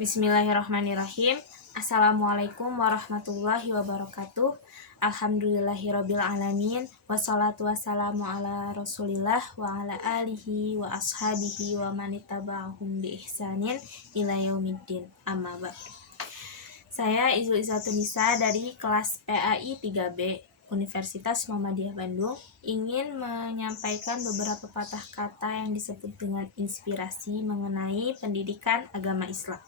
Bismillahirrahmanirrahim. Assalamualaikum warahmatullahi wabarakatuh. Alhamdulillahirabbil alamin. Wassalatu wassalamu ala Rasulillah wa ala alihi wa ashabihi wa manittaba'ahum bi ihsanin ila yaumiddin. Amma ba'du. Saya Izul Isatunisa dari kelas PAI 3B Universitas Muhammadiyah Bandung ingin menyampaikan beberapa patah kata yang disebut dengan inspirasi mengenai pendidikan agama Islam.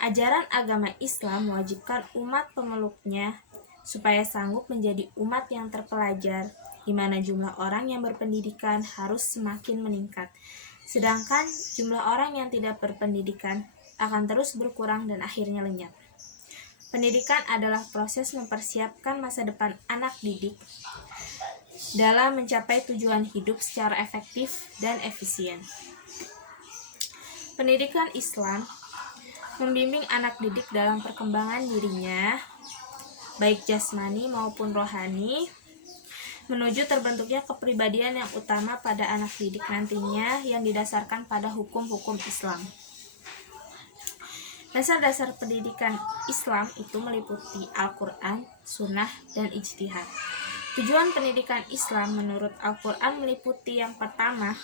Ajaran agama Islam mewajibkan umat pemeluknya supaya sanggup menjadi umat yang terpelajar, di mana jumlah orang yang berpendidikan harus semakin meningkat. Sedangkan jumlah orang yang tidak berpendidikan akan terus berkurang dan akhirnya lenyap. Pendidikan adalah proses mempersiapkan masa depan anak didik dalam mencapai tujuan hidup secara efektif dan efisien. Pendidikan Islam membimbing anak didik dalam perkembangan dirinya, baik jasmani maupun rohani, menuju terbentuknya kepribadian yang utama pada anak didik nantinya yang didasarkan pada hukum-hukum Islam. Dasar-dasar pendidikan Islam itu meliputi Al-Quran, Sunnah, dan Ijtihad. Tujuan pendidikan Islam menurut Al-Quran meliputi yang pertama,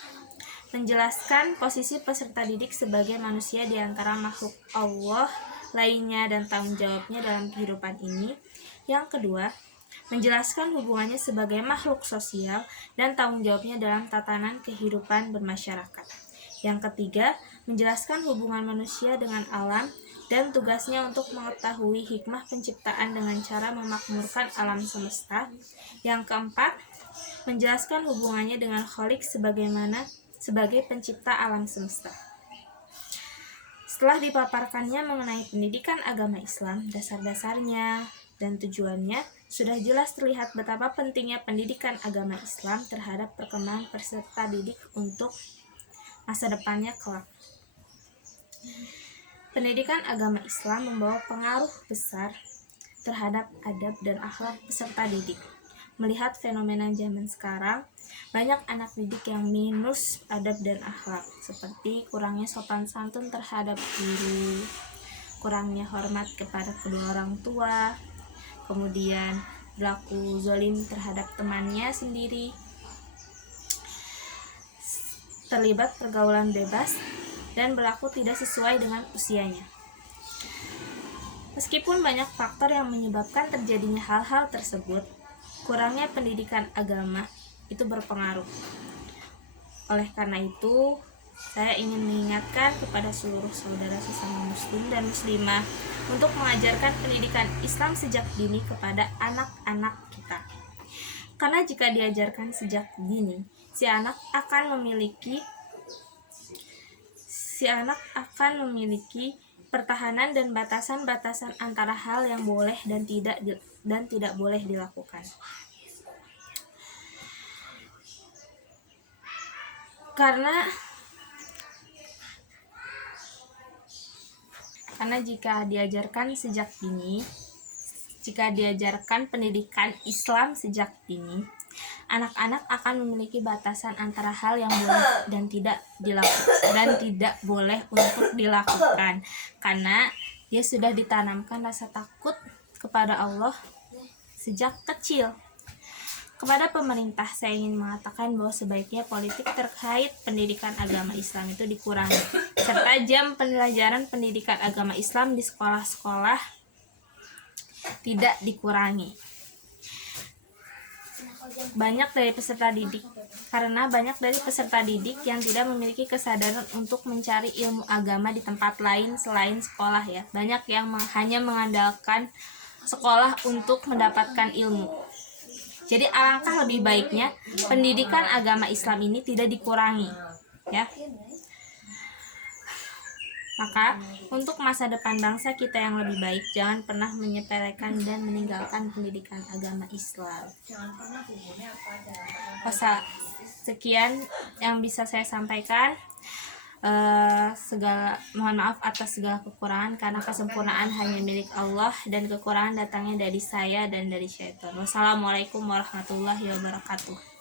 menjelaskan posisi peserta didik sebagai manusia di antara makhluk Allah lainnya dan tanggung jawabnya dalam kehidupan ini. Yang kedua, menjelaskan hubungannya sebagai makhluk sosial dan tanggung jawabnya dalam tatanan kehidupan bermasyarakat. Yang ketiga, menjelaskan hubungan manusia dengan alam dan tugasnya untuk mengetahui hikmah penciptaan dengan cara memakmurkan alam semesta. Yang keempat, menjelaskan hubungannya dengan Khalik sebagai pencipta alam semesta. Setelah dipaparkannya mengenai pendidikan agama Islam, dasar-dasarnya dan tujuannya, sudah jelas terlihat betapa pentingnya pendidikan agama Islam terhadap perkembangan peserta didik untuk masa depannya kelak. Pendidikan agama Islam membawa pengaruh besar terhadap adab dan akhlak peserta didik. Melihat fenomena zaman sekarang, banyak anak didik yang minus adab dan akhlak, seperti kurangnya sopan santun terhadap guru, kurangnya hormat kepada kedua orang tua, kemudian berlaku zalim terhadap temannya sendiri, terlibat pergaulan bebas, dan berlaku tidak sesuai dengan usianya. Meskipun banyak faktor yang menyebabkan terjadinya hal-hal tersebut, kurangnya pendidikan agama itu berpengaruh. Oleh karena itu, saya ingin mengingatkan kepada seluruh saudara sesama muslim dan muslimah untuk mengajarkan pendidikan Islam sejak dini kepada anak-anak kita. Karena jika diajarkan sejak dini, si anak akan memiliki pertahanan dan batasan-batasan antara hal yang boleh dan tidak boleh dilakukan. Karena jika diajarkan sejak dini, jika diajarkan pendidikan Islam sejak dini, anak-anak akan memiliki batasan antara hal yang boleh dan tidak boleh untuk dilakukan, karena dia sudah ditanamkan rasa takut kepada Allah sejak kecil. Kepada pemerintah, saya ingin mengatakan bahwa sebaiknya politik terkait pendidikan agama Islam itu dikurangi, serta jam pembelajaran pendidikan agama Islam di sekolah-sekolah tidak dikurangi. Banyak dari peserta didik yang tidak memiliki kesadaran untuk mencari ilmu agama di tempat lain selain sekolah ya. Banyak yang hanya mengandalkan sekolah untuk mendapatkan ilmu. Jadi alangkah lebih baiknya pendidikan agama Islam ini tidak dikurangi, ya. Maka untuk masa depan bangsa kita yang lebih baik, jangan pernah menyepelekan dan meninggalkan pendidikan agama Islam. Sekian yang bisa saya sampaikan. Mohon maaf atas segala kekurangan, karena kesempurnaan hanya milik Allah dan kekurangan datangnya dari saya dan dari syaitan. Wassalamualaikum warahmatullahi wabarakatuh.